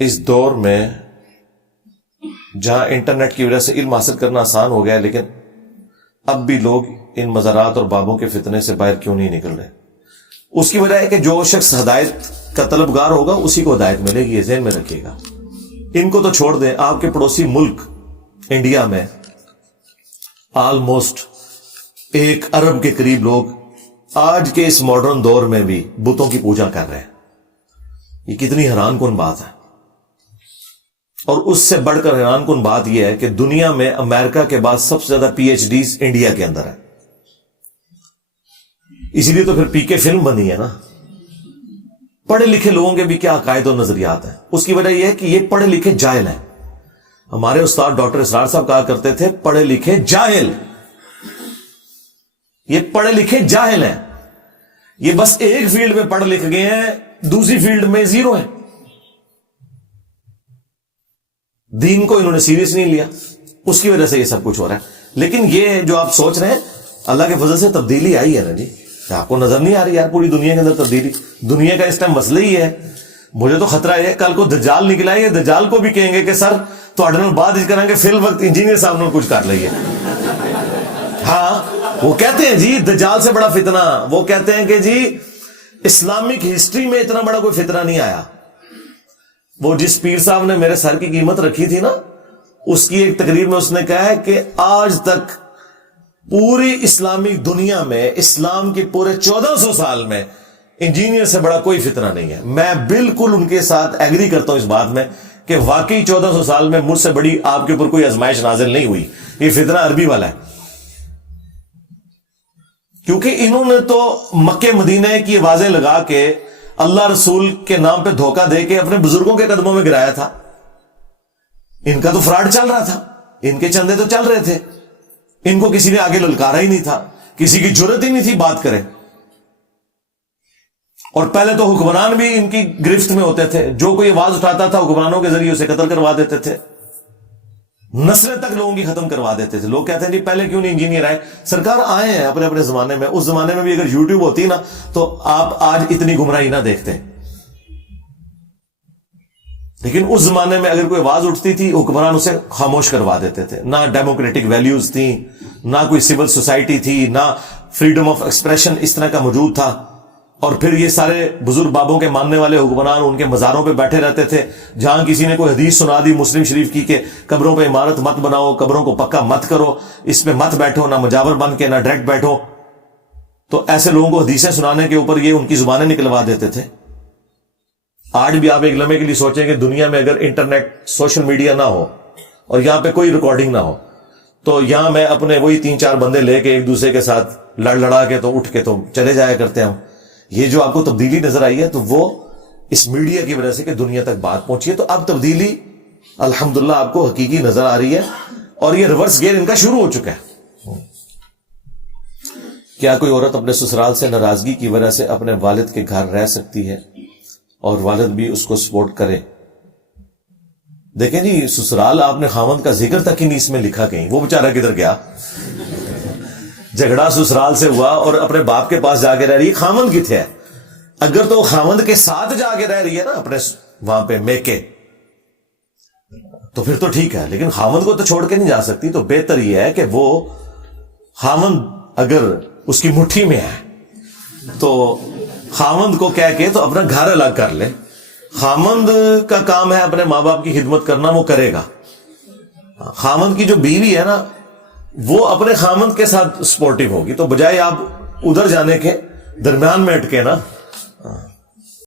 اس دور میں جہاں انٹرنیٹ کی وجہ سے علم حاصل کرنا آسان ہو گیا ہے، لیکن اب بھی لوگ ان مزارات اور بابوں کے فتنے سے باہر کیوں نہیں نکل رہے؟ اس کی وجہ ہے کہ جو شخص ہدایت کا طلبگار ہوگا اسی کو ہدایت ملے گی، یہ ذہن میں رکھیے گا۔ ان کو تو چھوڑ دیں، آپ کے پڑوسی ملک انڈیا میں آلموسٹ 1 ارب کے قریب لوگ آج کے اس ماڈرن دور میں بھی بتوں کی پوجا کر رہے ہیں۔ یہ کتنی حیران کن بات ہے۔ اور اس سے بڑھ کر حیران کن بات یہ ہے کہ دنیا میں امریکہ کے بعد سب سے زیادہ پی ایچ ڈیز انڈیا کے اندر ہے۔ اسی لیے تو پھر پی کے فلم بنی ہے نا۔ پڑھے لکھے لوگوں کے بھی کیا عقائد و نظریات ہیں، اس کی وجہ یہ ہے کہ یہ پڑھے لکھے جاہل ہیں۔ ہمارے استاد ڈاکٹر اسرار صاحب کہا کرتے تھے پڑھے لکھے جاہل، یہ پڑھے لکھے جاہل ہیں، یہ بس ایک فیلڈ میں پڑھ لکھ گئے ہیں، دوسری فیلڈ میں زیرو ہیں۔ دین کو انہوں نے سیریس نہیں لیا، اس کی وجہ سے یہ سب کچھ ہو رہا ہے۔ لیکن یہ جو آپ سوچ رہے ہیں، اللہ کے فضل سے تبدیلی آئی ہے نا جی۔ آپ کو نظر نہیں آ رہی یار پوری دنیا کے اندر تبدیلی؟ دنیا کا اس ٹائم مسئلہ ہی ہے۔ مجھے تو خطرہ ہے کل کو دجال نکلا ہے، دجال کو بھی کہیں گے کہ سر تو بعد کریں گے فی الوقت انجینئر صاحب نے کچھ کر لئیے۔ ہاں وہ کہتے ہیں جی دجال سے بڑا فتنہ، وہ کہتے ہیں کہ جی اسلامک ہسٹری میں اتنا بڑا کوئی فتنہ نہیں آیا۔ وہ جس پیر صاحب نے میرے سر کی قیمت رکھی تھی نا، اس کی ایک تقریر میں اس نے کہا ہے کہ آج تک پوری اسلامی دنیا میں اسلام کے پورے 1400 سال میں انجینئر سے بڑا کوئی فتنہ نہیں ہے۔ میں بالکل ان کے ساتھ ایگری کرتا ہوں اس بات میں کہ واقعی 1400 سال میں مجھ سے بڑی آپ کے اوپر کوئی آزمائش نازل نہیں ہوئی۔ یہ فتنہ عربی والا ہے، کیونکہ انہوں نے تو مکہ مدینہ کی آوازیں لگا کے اللہ رسول کے نام پہ دھوکہ دے کے اپنے بزرگوں کے قدموں میں گرایا تھا۔ ان کا تو فراڈ چل رہا تھا، ان کے چندے تو چل رہے تھے، ان کو کسی نے آگے للکارا ہی نہیں تھا، کسی کی جرت ہی نہیں تھی بات کرے۔ اور پہلے تو حکمران بھی ان کی گرفت میں ہوتے تھے، جو کوئی آواز اٹھاتا تھا حکمرانوں کے ذریعے اسے قتل کروا دیتے تھے، نسلیں تک لوگوں کی ختم کروا دیتے تھے۔ لوگ کہتے ہیں جی پہلے کیوں نہیں انجینئر آئے؟ سرکار آئے ہیں اپنے اپنے زمانے میں۔ اس زمانے میں بھی اگر یوٹیوب ہوتی نا تو آپ آج اتنی گمراہی نہ دیکھتے۔ لیکن اس زمانے میں اگر کوئی آواز اٹھتی تھی حکمران اسے خاموش کروا دیتے تھے۔ نہ ڈیموکریٹک ویلیوز تھیں، نہ کوئی سول سوسائٹی تھی، نہ فریڈم آف ایکسپریشن اس طرح کا موجود تھا۔ اور پھر یہ سارے بزرگ بابوں کے ماننے والے حکمران ان کے مزاروں پہ بیٹھے رہتے تھے۔ جہاں کسی نے کوئی حدیث سنا دی مسلم شریف کی کہ قبروں پہ عمارت مت بناؤ، قبروں کو پکا مت کرو، اس پہ مت بیٹھو، نہ مجاور بن کے نہ ڈائریکٹ بیٹھو، تو ایسے لوگوں کو حدیثیں سنانے کے اوپر یہ ان کی زبانیں نکلوا دیتے تھے۔ آج بھی آپ ایک لمحے کے لیے سوچیں کہ دنیا میں اگر انٹرنیٹ سوشل میڈیا نہ ہو اور یہاں پہ کوئی ریکارڈنگ نہ ہو تو یہاں میں اپنے وہی 3-4 بندے لے کے ایک دوسرے کے ساتھ لڑا کے تو اٹھ کے تو چلے جایا کرتے ہیں۔ یہ جو آپ کو تبدیلی نظر آئی ہے تو وہ اس میڈیا کی وجہ سے کہ دنیا تک بات پہنچی ہے۔ تو اب تبدیلی الحمدللہ آپ کو حقیقی نظر آ رہی ہے، اور یہ ریورس گیئر ان کا شروع ہو چکا ہے۔ کیا کوئی عورت اپنے سسرال سے ناراضگی کی وجہ سے اپنے والد کے گھر رہ سکتی ہے اور والد بھی اس کو سپورٹ کرے؟ دیکھیں جی سسرال آپ نے خاوند کا ذکر تک ہی نہیں اس میں لکھا کہیں، وہ بیچارہ کدھر گیا؟ جھگڑا سسرال سے ہوا اور اپنے باپ کے پاس جا کے رہ رہی ہے، خاوند کتنے ہے؟ اگر تو خاوند کے ساتھ جا کے رہ رہی ہے نا اپنے وہاں پہ میکے، تو پھر تو ٹھیک ہے، لیکن خاوند کو تو چھوڑ کے نہیں جا سکتی۔ تو بہتر یہ ہے کہ وہ خاوند اگر اس کی مٹھی میں ہے تو خاوند کو کہہ کے تو اپنا گھر الگ کر لے۔ خاوند کا کام ہے اپنے ماں باپ کی خدمت کرنا، وہ کرے گا۔ خاوند کی جو بیوی ہے نا وہ اپنے خاوند کے ساتھ سپورٹیو ہوگی، تو بجائے آپ ادھر جانے کے درمیان میں اٹکے نا